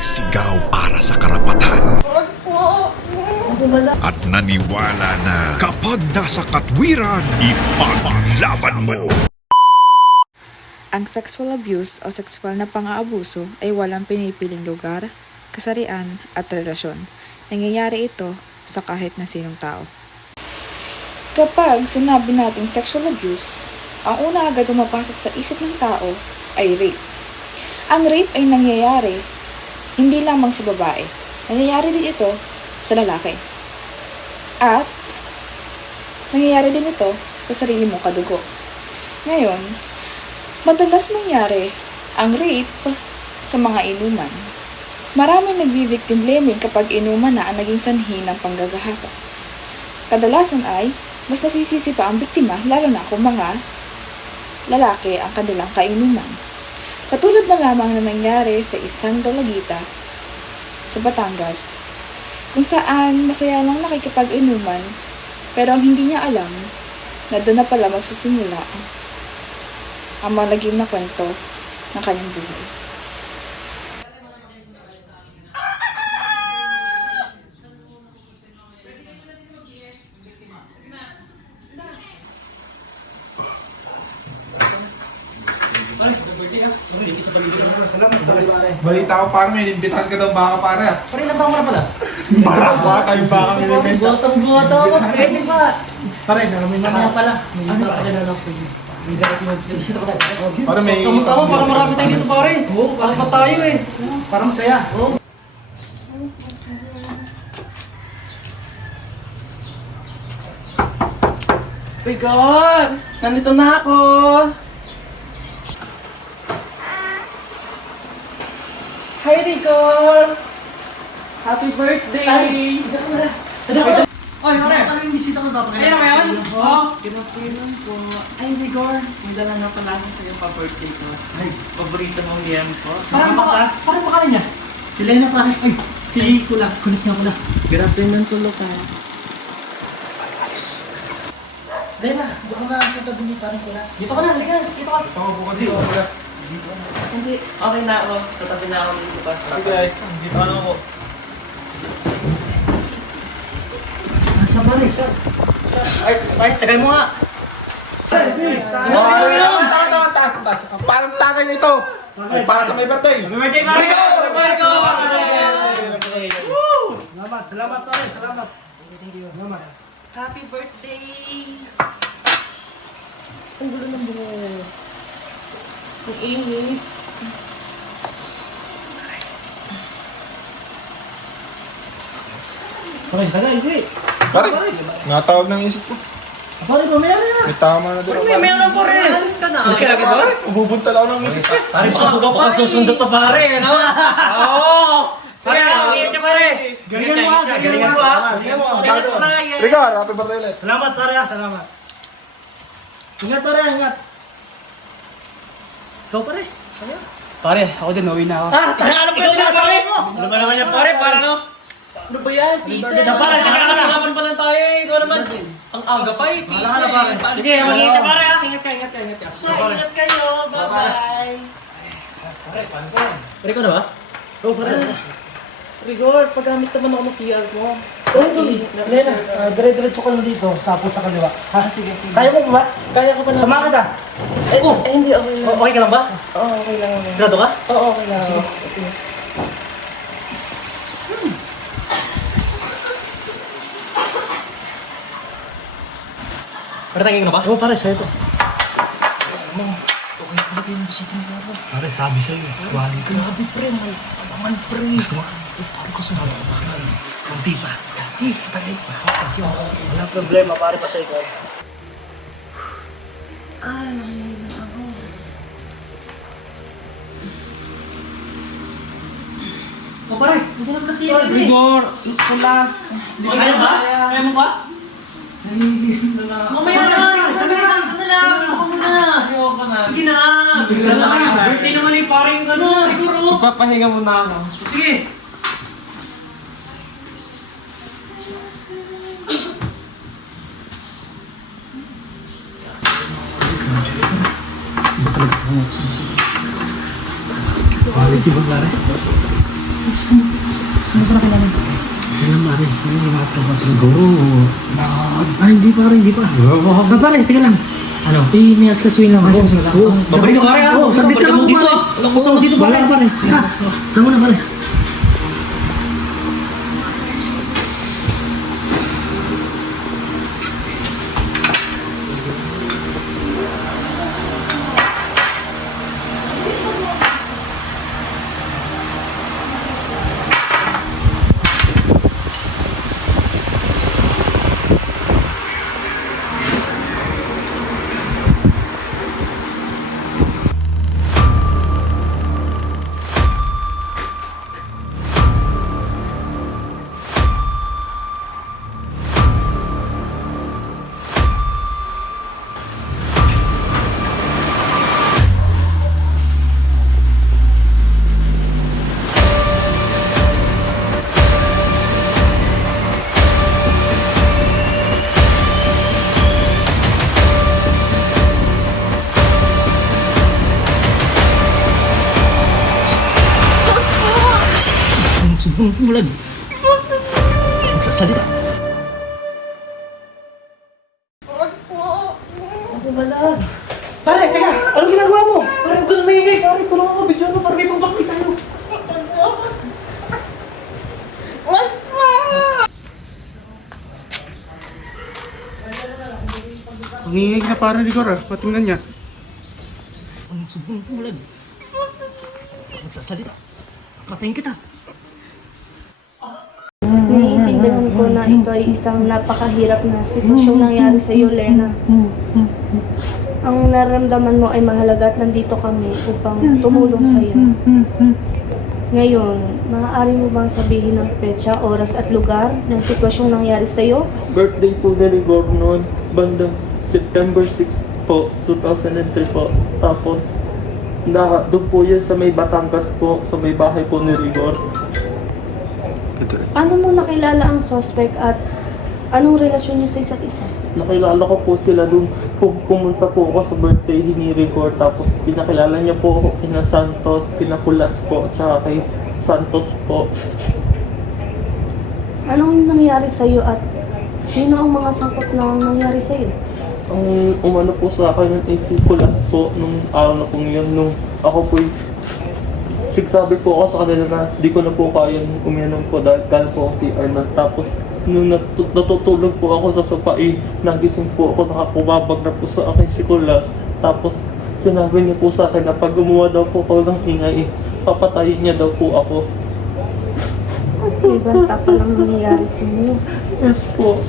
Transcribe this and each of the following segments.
nagsigaw para sa karapatan. At naniwala na kapag nasa katwiran, ipaglaban mo. Ang sexual abuse o sexual na pang-aabuso ay walang pinipiling lugar, kasarian at relasyon. Nangyayari ito sa kahit na sinong tao. Kapag sinabi nating sexual abuse, ang una agad pumapasok sa isip ng tao ay rape. Ang rape ay nangyayari hindi lamang sa babae. Nangyayari din ito sa lalaki. At nangyayari din ito sa sarili mong kadugo. Ngayon, madalas mangyari ang rape sa mga inuman. Maraming nagbi-victim blaming kapag inuman na ang naging sanhi ng panggagahasa. Kadalasan ay mas nasisisi pa ang biktima lalo na kung mga lalaki ang kanilang kainuman. Katulad na lamang na nangyari sa isang dalagita sa Batangas kung saan masaya lang nakikipag-inuman pero ang hindi niya alam na doon na pala magsisimula ang malagim na kwento ng kanyang buhay. Balita ko parang may inimbitahan ka daw baka pare. Pare, ilang taon ka na pala? Baka yung baka inimbitahan. Botong-boto ako, pwede pa. Pare, may mamaya pala. Ano pa kailan ako sa inyo? Bisita ko tayo. Parang may Kamusta ako? Parang marami tayo dito pare. Oo, parang pa tayo eh. Parang masaya. Oo. My God! Nandito na ako! Hi, Rigor! Happy birthday! Diyan ka na. Oy, pare! Ano yung bisita ko dapat? Ayan ba yun? Oo. Ginapilis ko. Ay, Rigor! May dala na pala ako sa iyong pa-birthday ko. Ay, paborito mong liam ko. Parang pangalan niya? Si Lena pare. Ay, si Kulas. Kulas nga pala. Grabe ng tulog ka. Lena, doon ka na sa tabi ni parang Kulas. Dito ka na, halika na. Dito ka. Tawago ka dito, Kulas. Hindi. Okay na ako. Sa tabi na ako ng bukas. Kasi guys, dito ano ako. Siya pare, siya. Ay, tagal mo nga. Taas. Parang tagay na ito. Ay, para sa may birthday. Happy birthday, pare! Happy birthday! Salamat pare, salamat. Happy birthday! Ang gulo ng buho. Ang init. Pare, tagal, hindi. Pare, natawag ng isis ko. Pare, mamaya na yan. May tama na doon. Mamaya na, pare. Alis ka na. Alis ka na, pare? Ububunta lang ako ng isis ko. Pare, baka susundot pa, pare, no? Oo! Pare, ang init ka, pare. Galingan mo, ha? Galingan mo, ha? Galingan mo na, yan. Ricar, happy birthday ulit. Salamat, pare, ha? Salamat. Ingat, pare, ingat. Ikaw, pare. Pare, ako din, uwi na ako. Ah, ano ba yung sinasabi mo? Ano ba naman yan, pare? Para no? Ano ba yan, Peter? Sa pare, nakakasalaman pa lang tayo eh. Ikaw naman. Ang aga pa eh, Peter. Bahala ka na, pare. Sige, mag-iingat ka, pare, ha? Ingat ka. Ingat kayo. Bye-bye. Pare ko na ba? Oo, pare. Rigor, paggamit naman ako ng CR mo. Oo, Lena, dire-diretso ka lang dito, tapos sa kaliwa. Ha? Sige. Kaya mo ba? Kaya ko pa na. Samahan kita. Hindi, okay lang. Okay ka lang ba? Oo, okay lang. Grado ka? Oo, okay lang. Sige. Pare, tangin ka na ba? Oo, pare, sa'yo to. Pare, sabi sa'yo, wali ka. Grabe, pre. Malaman, pre. Gusto mo? Pare, gusto mo. Kunti pa. Wala problema, pare, pasay ko. Ay, nakinig ako. O, pare. Magulog na siya. Rigor, kulas. Kaya ba? Kaya mo ba? Mamaya na! Sandali lang! Ito ko muna! Ayoko na. Sige na! Bisa na kayo! Birthday naman eh! Parang gano'n! Siguro! Papahinga muna ako. Sige! Quality ba, pare? Saan ko na kilala? Sila pare, ano yung mga tropa? Siguro. Ay, hindi pa. Pare, sige lang. Ano? May askasuin lang ako. Mabalik ka pare, Oo, saglit lang ako dito, pare. Walang gusto mo dito pare. Wala pare. Ha? Tama na pare. Sumbong mo lang. Magsasalita. Pare, teka! Anong ginagawa mo? Pare, huwag ka na maingay! Pare, tulungan ko! Bidyo mo! Pare, may pambakti tayo! Pangingig na parang Rigor patingnan niya. Sumbong mo lang. Magsasalita. Patayin kita. Naiintindihan ko na ito ay isang napakahirap na sitwasyong nangyari sa iyo, Lena. Ang nararamdaman mo ay mahalaga at nandito kami upang tumulong sa iyo. Ngayon, maaari mo bang sabihin ng petsa, oras at lugar ng sitwasyong nangyari sa iyo? Birthday po ni Rigor noon, bandang September 6 po, 2003 po. Tapos, doon po yun sa may Batangas po, sa may bahay po ni Rigor. Paano mo nakilala ang suspect at anong relasyon niyo sa isa't isa? Nakilala ko po sila doon. Pumunta po ako sa birthday ni Rigor. Tapos, pinakilala niya po ako kina Santos, kina Kulas po, tsaka kay Santos po. Anong nangyari sa iyo at sino ang mga sangkot na nangyari sa iyo? Ang umano po sa akin ay si Kulas po nung araw na pong yun. Nung ako po sigsabi po ako sa kanila na di ko na po kayang uminom po dahil galing po ako si Arnold. Tapos nung natutulog po ako sa sopa nagising po ako, nakakubabag na po sa akin si Kulas. Tapos sinabi niya po sa akin na pag gumawa daw po ako ng ingay, papatayin niya daw po ako. Ibanta pa lang nangyari sa inyo. Yes po.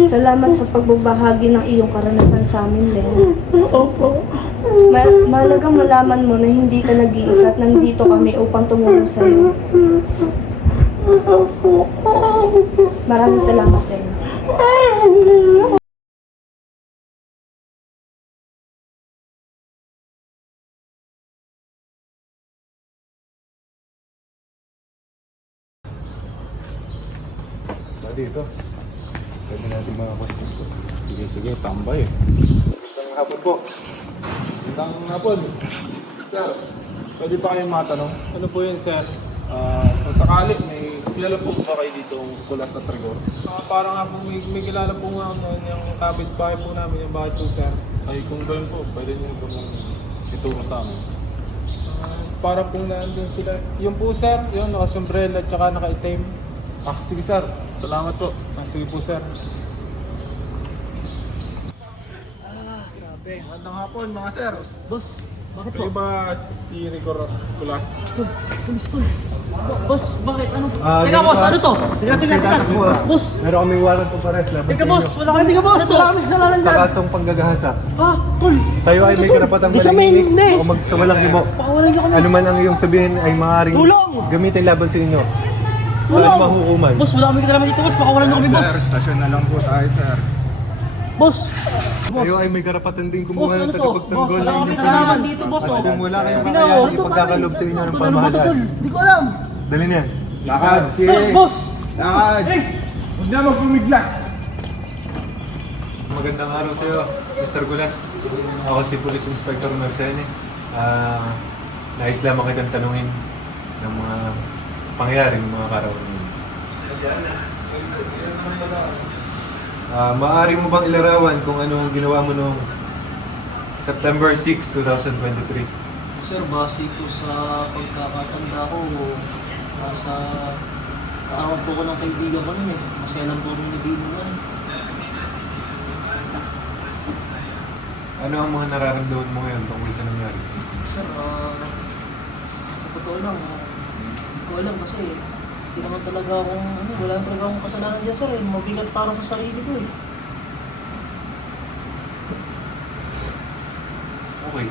Salamat sa pagbabahagi ng iyong karanasan sa amin, Len. Opo. Mahalagang malaman mo na hindi ka nag-iisa at nandito kami upang tumulong sa iyo. Maraming salamat, Len. Dito. Pwede natin mga question po. Sige, tambay. Magandang hapon po. Magandang hapon. Sir, pwede pa kayong matanong? Ano po yun, sir? Kung sakali, may kilala po ba kayo dito ang Kulas at Rigor? Parang nga po, may kilala po nga noon yung kapitbahay po namin, yung bahay po, sir. Ay, kung gano'n po, pwede nyo po ituro sa amin. Para po nandun sila. Yung po, sir, yun, naka-sombrella at saka naka-itim. Sige sir, salamat po. Sige po, sir. Grabe, magandang hapon mga sir. Boss, bakit po? Kayo ba si Rigor Kulas? Kumusta? Boss, bakit? Ano? Teka, boss, ano to? Teka. Boss, Meron kaming warrant of arrest laban Teka, sa boss, inyo. wala ka. Teka, boss, wala kami kasalanan Sa dyan. kasong panggagahasa. Ah, tol. Kayo ay may karapatang Di kami manahimik nes. o magsawalang himo. Pakawalan niyo kami. Ano man ang iyong sabihin ay maaaring Tulong! gamitin laban sa inyo. Sa Tulong! mahukuman. Boss, wala kami kasalanan dito, boss. Pakawalan niyo kami, boss. stasyon na lang po tayo sir. Boss, Kayo ay may karapatan din boss, kumuha ano ng to? tagapagtanggol Boss, wala ng kami inyong kasalanan pangalan. dito, boss. At Oh. kung wala kayong Sabi na, makayang ano to, ipagkakalob sa inyo ng Ano ba to, pamahalaan. tol? Di ko alam. Dali na yan. Lakad! Sir, boss. Lakad! Huwag na magpumiglas! Magandang araw sa iyo, Mr. Gulas. Ako si Police Inspector Mercene. Nais lamang kitang tanungin. ng mga pangyayari ng mga karawan yun. Maaari mo bang ilarawan kung ano ang ginawa mo noong September 6, 2023. Sir, base po sa pagkakatanda ko, nasa kaawag po ko ng kaibigan ko nun eh. Masyalan po rin ni naman. Ano ang mga nararamdaman mo ngayon tungkol sa nangyari? Sir, sa totoo lang, hindi ko alam kasi hindi naman talaga akong, wala talaga akong kasalanan dyan sir eh. Mabigat para sa sarili ko eh. Okay.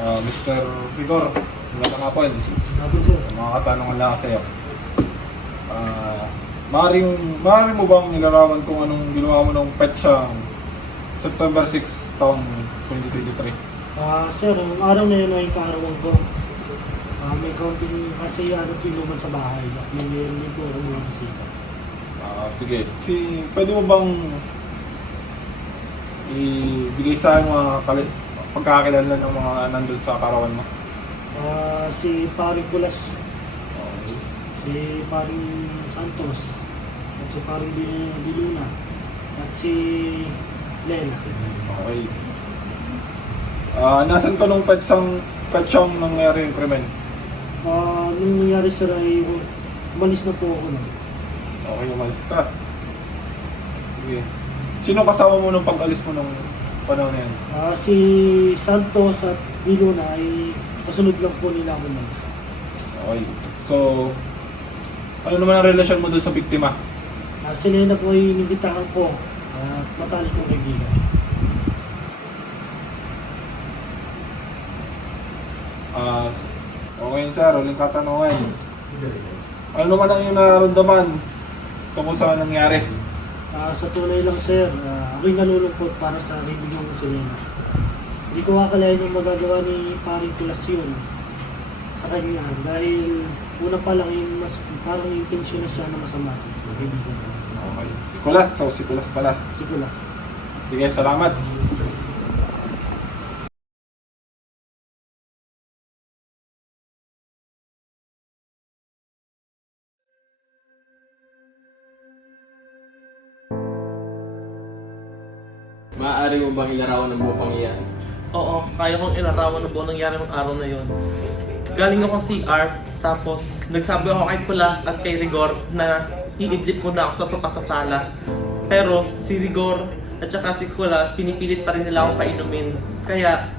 Mr. Rigor, magandang hapon. Hapon sir. Mga katanungan lang sa'yo. Maaari mo bang ilarawan kung anong ginawa mo nung petsa September 6, taong 2023? Sir, ang araw na yun ay kaarawan ko. May konting kasi inuman sa bahay. May meron din po ang mga bisita. Sige, pwede mo bang ibigay sa akin mga pagkakakilala ng mga nandun sa karawan mo? Si Paring Kulas, si Paring Santos, at si Paring Diluna, at si Lena. Okay. Nasaan ka nung petsang nangyari yung krimen? Nung nangyari sir ay umalis na po ako nun. Okay, umalis ka. Sige. Sino kasama mo nung pag-alis mo nung panahon na yan? Si Santos at Diluna ay kasunod lang po nila ako nun. Okay. So, ano naman ang relasyon mo doon sa biktima? Si Lena po ay inibitahan ko at matalik kong kaibigan. Okay sir, uling katanungan. Ano naman ang iyong nararamdaman tungkol sa nangyari? Sa tunay lang sir, ako'y nalulungkot para sa kaibigan ko si Lena. Hindi ko akalain yung magagawa ni Paring Kulas yun sa kanya dahil una pa lang yung mas, parang intensyon na siya na masama. Okay. Si Kulas, si Kulas pala. Si Kulas. Sige, salamat. Maaari mo bang ilarawan ng buong pangyayari? Oo, kaya kong ilarawan ng buong nangyari ng araw na yon. Galing ako CR, tapos nagsabi ako kay Kulas at kay Rigor na i-idlip mo na ako sa sala. Pero si Rigor at saka si Kulas, pinipilit pa rin nila akong painumin. Kaya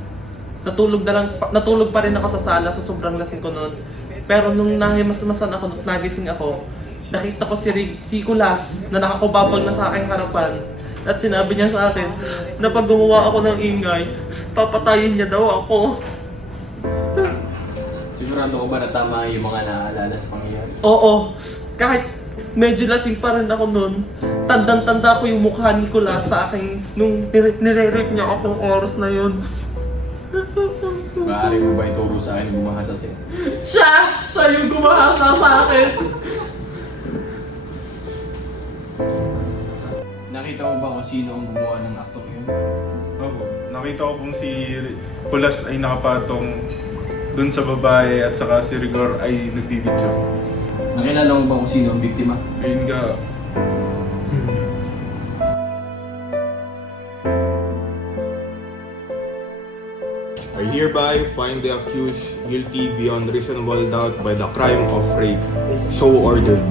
natulog pa rin ako sa sala sa sobrang lasing ko noon. Pero nung nahimasmasan ako, nagising ako, nakita ko si Kulas na nakakubabag na sa aking harapan. At sinabi niya sa akin na pag gumawa ako ng ingay, papatayin niya daw ako. Sigurado ko ba na tama yung mga naaalala sa pangyayari? Oo, kahit medyo lasing pa rin ako noon, tandang-tanda ko yung mukha ni Kulas sa akin nung nire-rape niya ako oras na yun. Maaari mo ba ituro sa akin yung gumahasa sa'yo? Siya yung gumahasa sa akin. Nakita mo ba kung sino ang gumawa ng aktong yun? Opo. Nakita ko pong si Kulas ay nakapatong dun sa babae at saka si Rigor ay nagbibidyo. Nakilala mo ba kung sino ang biktima? Ayun nga. I hereby find the accused guilty beyond reasonable doubt by the crime of rape. So ordered.